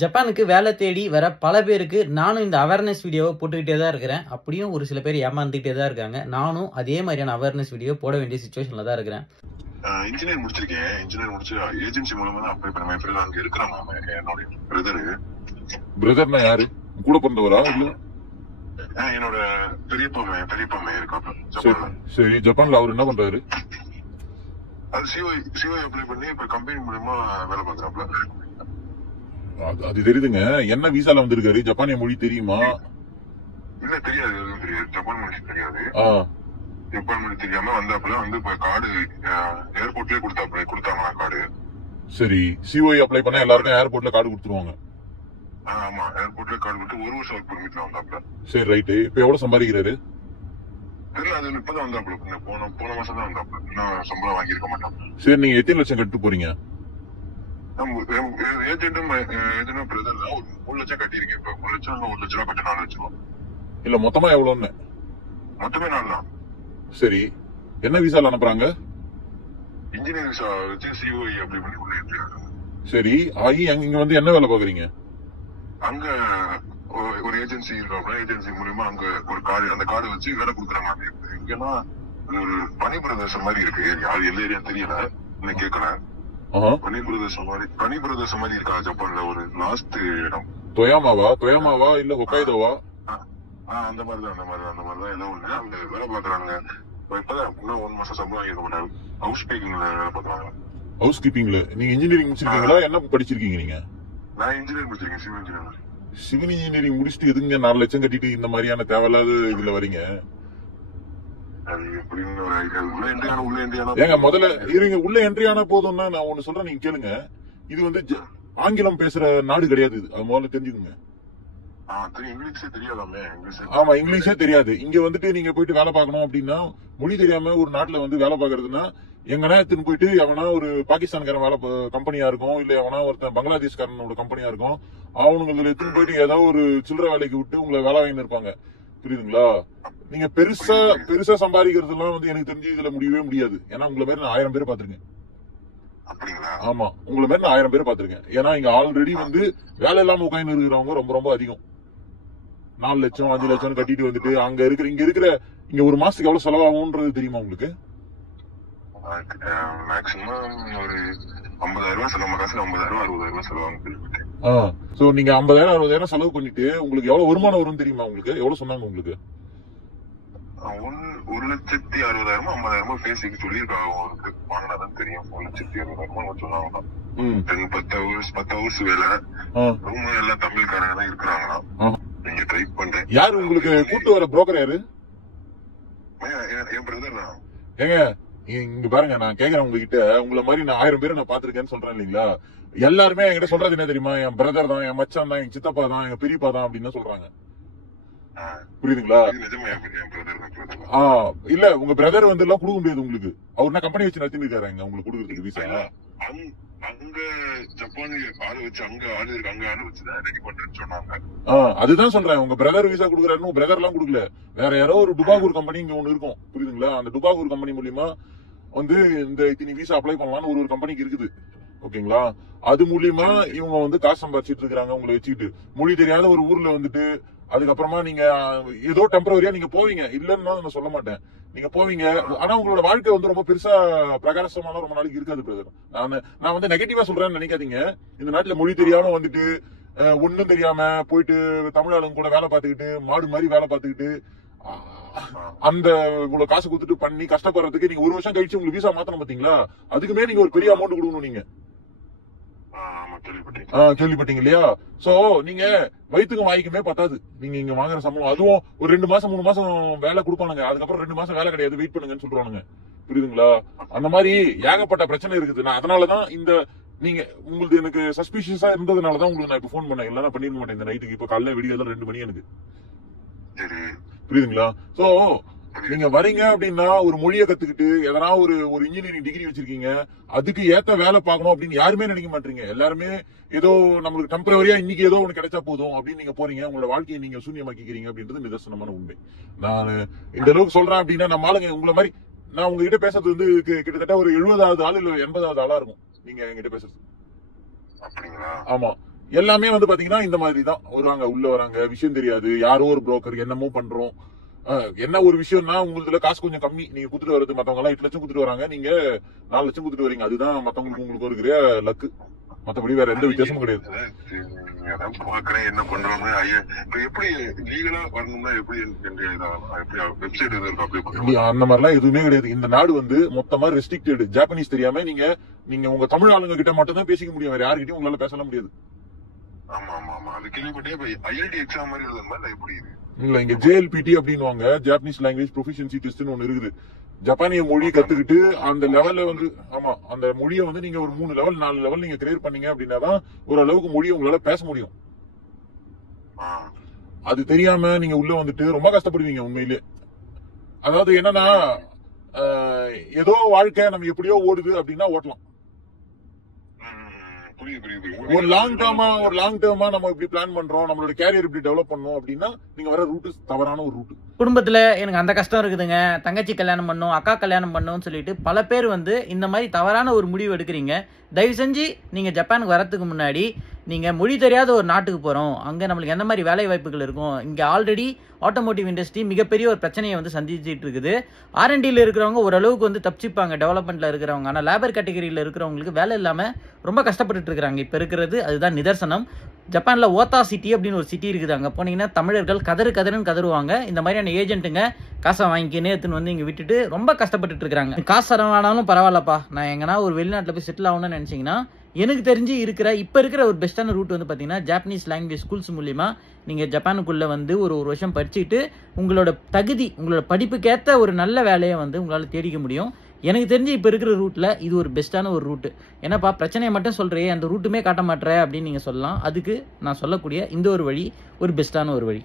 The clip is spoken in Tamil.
ஜப்பானுக்கு வேலை தேடி வர பல பேருக்கு நானும் இந்த அவேர்னஸ் வீடியோவை போட்டுக்கிட்டே தான் இருக்கிறேன். அப்படியும் ஒரு சில பேர் ஏமாந்துக்கிட்டே தான் இருக்காங்க. நானும் அதே மாதிரியான அவேர்னஸ் வீடியோ போட வேண்டிய சிச்சுவேஷன்ல தான் இருக்கிறேன். இன்ஜினியர் முடிச்சிருக்கேன். இன்ஜினியர் முடிச்சு ஏஜென்சி மூலமா தான் அப்ளை பண்ண மாதிரி அங்க இருக்கிறாங்க. என்னோட பிரதர்னா யாரு? கூட பிறந்தவரா இல்ல? என்னோட பெரியப்பா இருக்காங்க. சரி, ஜப்பான்ல அவர் என்ன பண்றாரு? அது சிஓ அப்ளை பண்ணி இப்ப கம்பெனி மூலமா வேலை பாக்குறாப்ல. அது தெரியுதுங்க. என்ன விசால வந்திருக்காரு? ஜப்பானிய மொழி தெரியுமா? இல்ல, தெரியாது. ஜப்பான் மொழி தெரியாது. ஜப்பான் மொழி தெரியாம வந்தாப்புல வந்து இப்ப கார்டு ஏர்போர்ட்லயே கொடுத்தாங்களா கார்டு. சரி, சிஓஐ அப்ளை பண்ணா எல்லாருக்கும் ஏர்போர்ட்ல கார்டு கொடுத்துருவாங்க. ஆமா, ஏர்போர்ட்ல கார்டு கொடுத்து 1 வருஷம் ஒர்க் பெர்மிட்ல வந்தாப்புல. சரி, ரைட்டு. இப்ப எவ்வளவு சம்பாதிக்கிறாரு? தெரியல, அது இப்பதான் வந்தாப்புல. போன மாசம் தான் வந்தாப்புல. இன்னும் சம்பளம் வாங்கியிருக்க மாட்டாங்க. சரி, நீங்க எத்தனை லட்சம் கட்டு போறீங்க? ஏஜென்டும் பிரதர் தான். ஒரு 3 லட்சம் கட்டிருக்கேன். இப்ப 1 லட்சம் 1 லட்சம் ரூபாய் கட்ட 4 லட்சம் ரூபாய். இல்ல, மொத்தமா எவ்வளவுன்னு? மொத்தமே 4 தான். சரி, என்ன விசால அனுப்புறாங்க? இன்ஜினியர் விசா வச்சு சிஓஐ அப்ளை பண்ணி உள்ள ஏற்றிருக்காங்க. சரி, ஆகி இங்க வந்து என்ன வேலை பாக்குறீங்க? அங்க ஒரு ஏஜென்சி இருக்காங்க. ஏஜென்சி மூலமா அங்க ஒரு கார்டு, அந்த கார்டு வச்சு வேலை கொடுக்குறாங்க. எங்கன்னா ஒரு பனி பிரதேசம் மாதிரி இருக்கு. அது எல்லா ஏரியா தெரியல, இன்னும் கேட்கல. பனி பிரதேசம் மாதிரி இருக்கா ஜப்பான்ல. ஒரு லாஸ்ட் இடம் தொயாமாவா இல்ல ஹொக்கைடோவா? அந்த மாதிரிதான் ஏதோ ஒண்ணு. அங்க வேலை பாக்குறாங்க. இப்பதான் இன்னும் 1 மாசம் சம்பளம் வாங்கிருக்க மாட்டாங்க. ஹவுஸ் கீப்பிங்ல வேலை பாக்குறாங்க. ஹவுஸ் கீப்பிங்ல நீங்க இன்ஜினியரிங் முடிச்சிருக்கீங்களா? என்ன படிச்சிருக்கீங்க நீங்க? நான் இன்ஜினியரிங் முடிச்சிருக்கேன். Civil engineering. சிவில் இன்ஜினியரிங் முடிச்சுட்டு எதுங்க 4 லட்சம் கட்டிட்டு இந்த மாதிரியான தேவையில்லாத இதுல வரீங்க? ஏங்க முதல்ல இருங்க, உள்ள என்ட்ரி ஆனா போதும்னா நான் ஒண்ணு சொல்றேன், நீங்க கேளுங்க. இது வந்து ஆங்கிலம் பேசுற நாடு கிடையாது. அது முதல்ல தெரிஞ்சுக்கோங்க. ஆமா, இங்கிலீஷே தெரியாது. இங்க வந்துட்டு நீங்க போயிட்டு வேலை பார்க்கணும் அப்படின்னா, மொழி தெரியாம ஒரு நாட்டுல வந்து வேலை பாக்குறதுன்னா, எங்கன்னா எடுத்துன்னு போயிட்டு எவனா ஒரு பாகிஸ்தான்காரன் வேலை கம்பெனியா இருக்கும், இல்ல எவனா ஒருத்தன் பங்களாதேஷ்காரனோட கம்பெனியா இருக்கும், அவனுங்களை எடுத்துன்னு போயிட்டு ஏதாவது ஒரு சில்லறை வேலைக்கு விட்டு உங்களை வேலை வாங்கி இருப்பாங்க. புரியுதுங்களா? நீங்க பெருசா சம்பாதிக்கிறது எல்லாம் வந்து எனக்கு தெரிஞ்சு இதுல முடியவே முடியாது. ஏன்னா உங்களை மாதிரி நான் 1000 பேர் பாத்திருக்கேன். ஆமா, உங்களை மாதிரி நான் 1000 பேர் பாத்திருக்கேன். ஏன்னா இங்க ஆல்ரெடி வந்து வேலை இல்லாம உட்கார்ந்து இருக்கிறவங்க ரொம்ப ரொம்ப அதிகம். 4 லட்சம் 5 லட்சம் கட்டிட்டு வந்துட்டு இங்க இருக்கிற ஒரு மாசத்துக்கு எவ்வளவு செலவாகும்ன்றது தெரியுமா உங்களுக்கு? மேக்ஸிமம் ஒரு 50,000 நம்ம காசுல 50,000 60,000 செலவாகும். சோ நீங்க 50,000 60,000 செலவு பண்ணிட்டு உங்களுக்கு எவ்வளவு வருமானம் வரும் தெரியுமா? உங்களுக்கு எவ்வளவு சொன்னாங்க? உங்களுக்கு 1,60,000 50,000 பேசிக்கு சொல்லிருக்காங்க. வாங்கினாதான் தெரியும். 1,60,000 சொன்னாங்க. 10 ஹவர்ஸ் வேலை. ரூம் எல்லாம் தமிழ்காரங்க தான் இருக்கிறாங்களா? நீங்க ட்ரை பண்றேன். யாரு உங்களுக்கு கூட்டு வர புரோக்கர்? யாரு? என் பிரதர் தான். ஏங்க இங்க பாருங்க, நான் கேக்குறேன் உங்ககிட்ட. உங்களை மாதிரி நான் 1000 பேரை நான் பாத்திருக்கேன்னு சொல்றேன் இல்லீங்களா? எல்லாருமே என்கிட்ட சொல்றது என்ன தெரியுமா? என் பிரதர் தான், என் மச்சான் தான், என் சித்தப்பா தான், எங்க பெரியப்பா தான் அப்படின்னு சொல்றாங்க. புரியுதுங்களா? இல்ல, உங்க பிரதர் வந்து எல்லாம் கொடுக்க முடியாது உங்களுக்கு. அவர் என்ன கம்பெனி வச்சு நடத்திட்டு இருக்காரு உங்களுக்கு கொடுக்கறதுக்கு விசா? அங்க ஜப்பான் ஆளு வச்சு அங்க ஆளு வச்சுதான் ரெடி பண்றேன்னு சொன்னாங்க. அதுதான் சொல்றேன். உங்க பிரதர் விசா கொடுக்குறாருன்னு உங்க பிரதர் எல்லாம் கொடுக்கல. வேற யாரோ ஒரு டுபாகூர் கம்பெனி இங்க ஒண்ணு இருக்கும். புரியுதுங்களா? அந்த டுபாகூர் கம்பெனி மூலியமா வந்து இந்த இத்தனை விசா அப்ளை பண்ணலாம்னு ஒரு கம்பெனிக்கு இருக்குது. ஓகேங்களா? அது மூலியமா இவங்க வந்து காசு சம்பாதிச்சிட்டு இருக்காங்க உங்களை வச்சுக்கிட்டு. மொழி தெரியாத ஒரு ஊர்ல வந்துட்டு அதுக்கப்புறமா நீங்க ஏதோ டெம்பரவரியா நீங்க போவீங்க. இல்லன்னு நான் சொல்ல மாட்டேன், நீங்க போவீங்க. ஆனா உங்களோட வாழ்க்கை வந்து ரொம்ப பெருசா பிரகாசமான ரொம்ப நாளைக்கு இருக்காது பிரதர். நான் வந்து நெகட்டிவா சொல்றேன்னு நினைக்காதீங்க. இந்த நாட்டுல மொழி தெரியாம வந்துட்டு ஒண்ணும் தெரியாம போயிட்டு தமிழாளுங்க கூட வேலை பார்த்துக்கிட்டு மாடு மாதிரி வேலை பார்த்துக்கிட்டு அந்த இவ்வளவு காசு கொடுத்துட்டு பண்ணி கஷ்டப்படுறதுக்கு நீங்க 1 வருஷம் கழிச்சு உங்களுக்கு விசா மாத்தணும் பாத்தீங்களா? அதுக்குமே நீங்க ஒரு பெரிய அமௌண்ட் கொடுக்கணும். நீங்க கேள்விப்பட்டீங்க இல்லையா? சோ நீங்க வயிற்றுக்கும் வாய்க்குமே பத்தாது நீங்க இங்க வாங்குற சம்பளம். அதுவும் ஒரு 2 மாசம் 3 மாசம் வேலை கொடுப்பானுங்க. அதுக்கப்புறம் 2 மாசம் வேலை கிடையாது, வெயிட் பண்ணுங்கன்னு சொல்றானுங்க. புரியுதுங்களா? அந்த மாதிரி ஏகப்பட்ட பிரச்சனை இருக்குது. நான் அதனாலதான் நீங்க உங்களுக்கு எனக்கு சஸ்பிஷியஸா இருந்ததுனாலதான் உங்களுக்கு நான் இப்ப போன் பண்ணேன். இல்ல நான் பண்ணிருக்க மாட்டேன் இந்த நைட்டுக்கு. இப்ப காலைல விடியெல்லாம் 2 மணி எனக்கு. புரியுதுங்களா? சோ நீங்க வரீங்க அப்படின்னா ஒரு மொழியை கத்துக்கிட்டு எதனா ஒரு இன்ஜினியரிங் டிகிரி வச்சிருக்கீங்க, அதுக்கு ஏத்த வேலை பார்க்கணும் அப்படின்னு யாருமே நினைக்க மாட்டீங்க. எல்லாருமே ஏதோ நம்மளுக்கு டெம்பரவரியா இன்னைக்கு ஏதோ ஒண்ணு கிடைச்சா போதும் அப்படின்னு நீங்க போறீங்க. உங்களோட வாழ்க்கையை நீங்க சூன்யமாக்கிக்கிறீங்க அப்படின்றது நிதர்சனமான உண்மை. நான் இந்த அளவுக்கு சொல்றேன் அப்படின்னா நம்ம ஆளுங்க உங்களை மாதிரி நான் உங்ககிட்ட பேசுறது வந்து கிட்டத்தட்ட ஒரு 70வது ஆள் இல்ல 80வது ஆளா இருக்கும் நீங்க என்கிட்ட பேசுறது. ஆமா, எல்லாமே வந்து பாத்தீங்கன்னா இந்த மாதிரி தான் வருவாங்க, உள்ள வராங்க, விஷயம் தெரியாது, யாரோ ஒரு புரோக்கர் என்னமோ பண்றோம். என்ன ஒரு விஷயம்னா உங்களுதுல காசு கொஞ்சம் கம்மி, நீங்க குடுத்துட்டு வரது மத்தவங்க எல்லாம் 8 லட்சம் குடுத்துட்டு வராங்க, நீங்க 4 லட்சம் குடுத்துட்டு வரீங்க. அதுதான் மத்தவங்களுக்கு உங்களுக்கு இருக்கிற லக்கு, மத்தபடி வேற எந்த வித்தியாசமும் கிடையாது. அதான் பாக்குறேன் என்ன பண்றோம்னு. இப்ப எப்படி லீகலா வரணும்னா எப்படி வெப்சைட் எதுவும் இருக்கு அப்ளை பண்ணுங்க? அந்த மாதிரிலாம் எதுவுமே கிடையாது. இந்த நாடு வந்து மொத்தமா ரெஸ்ட்ரிக்டட். ஜாப்பனீஸ் தெரியாம நீங்க உங்க தமிழ் ஆளுங்க கிட்ட மட்டும் தான் பேசிக்க முடியும், வேற யாருக்கிட்டையும் உங்களால பேசலாம் முடியாது. ஆமா ஆமா ஆமா, அது கேள்விப்பட்டே. இப்ப ஐஎல்டி எக்ஸாம் மாதிரி எழுதுமா இல்ல எப்படி இது? இல்ல, இங்க JLPT அப்படின்னுவாங்க, ஜாப்பனீஸ் லாங்குவேஜ் ப்ரொஃபிஷியன்சி டெஸ்ட்னு ஒன்னு இருக்குது. ஜப்பானிய மொழி கத்துக்கிட்டு அந்த லெவல்ல வந்து, ஆமா, அந்த மொழியை வந்து நீங்க ஒரு 3 லெவல் 4 லெவல் நீங்க கிளியர் பண்ணீங்க அப்படின்னாதான் ஓரளவுக்கு மொழியை உங்களால பேச முடியும். அது தெரியாம நீங்க உள்ள வந்துட்டு ரொம்ப கஷ்டப்படுவீங்க உண்மையிலே. அதாவது என்னன்னா, ஏதோ வாழ்க்கை நம்ம எப்படியோ ஓடுது அப்படின்னா ஓட்டலாம். ஒரு லாங் டேர்மா நம்ம இப்படி பிளான் பண்றோம், நம்மளோட கேரியர் இப்படி டெவலப் பண்ணோம் அப்படின்னா நீங்க வர ரூட் தவறான ஒரு ரூட். குடும்பத்துல எனக்கு அந்த கஷ்டம் இருக்குதுங்க, தங்கச்சி கல்யாணம் பண்ணும், அக்கா கல்யாணம் பண்ணும்னு சொல்லிட்டு பல பேர் வந்து இந்த மாதிரி தவறான ஒரு முடிவு எடுக்கிறீங்க. தயவு செஞ்சு நீங்க ஜப்பானுக்கு வரதுக்கு முன்னாடி நீங்க மொழி தெரியாத ஒரு நாட்டுக்கு போறோம், அங்க நம்மளுக்கு எந்த மாதிரி வேலை வாய்ப்புகள் இருக்கும், இங்க ஆல்ரெடி ஆட்டோமோட்டிவ் இண்டஸ்ட்ரி மிகப்பெரிய ஒரு பிரச்சனையை வந்து சந்திச்சுட்டு இருக்குது. R&Dல இருக்கிறவங்க ஓரளவுக்கு வந்து தப்பிச்சுப்பாங்க, டெவலப்மெண்ட்ல இருக்கிறவங்க. ஆனால் லேபர் கேட்டகரியில் இருக்கிறவங்களுக்கு வேலை இல்லாம ரொம்ப கஷ்டப்பட்டு இருக்காங்க இப்ப இருக்கிறது. அதுதான் நிதர்சனம். ஜப்பான்ல ஓத்தா சிட்டி அப்படின்னு ஒரு சிட்டி இருக்குது, அங்க போனீங்கன்னா தமிழர்கள் கதறுன்னு கதறுவாங்க. இந்த மாதிரியான ஏஜென்ட்டுங்க காசை வாங்கிக்கினே எடுத்துன்னு வந்து இங்க விட்டுட்டு ரொம்ப கஷ்டப்பட்டுட்டு இருக்காங்க. காசு செலவானாலும் பரவாயில்லப்பா, நான் எங்கன்னா ஒரு வெளிநாட்டுல போய் செட்டில் ஆகணும்னு நினைச்சீங்கன்னா எனக்கு தெரிஞ்சு இப்ப இருக்கிற ஒரு பெஸ்டான ரூட் வந்து பாத்தீங்கன்னா ஜாப்பனீஸ் லாங்குவேஜ் ஸ்கூல்ஸ் மூலியமா நீங்க ஜப்பானுக்குள்ள வந்து ஒரு வருஷம் படிச்சுட்டு உங்களோட தகுதி, உங்களோட படிப்புக்கேற்ற ஒரு நல்ல வேலையை வந்து உங்களால தேடிக்க முடியும். எனக்கு தெரிஞ்சு இப்ப இருக்கிற ரூட்ல இது ஒரு பெஸ்டான ஒரு ரூட். ஏன்னாப்பா பிரச்சனையை மட்டும் சொல்றே, அந்த ரூட்டுமே காட்ட மாட்டேற அப்படின்னு நீங்க சொல்லலாம். அதுக்கு நான் சொல்லக்கூடிய இந்த ஒரு வழி ஒரு பெஸ்டான ஒரு வழி.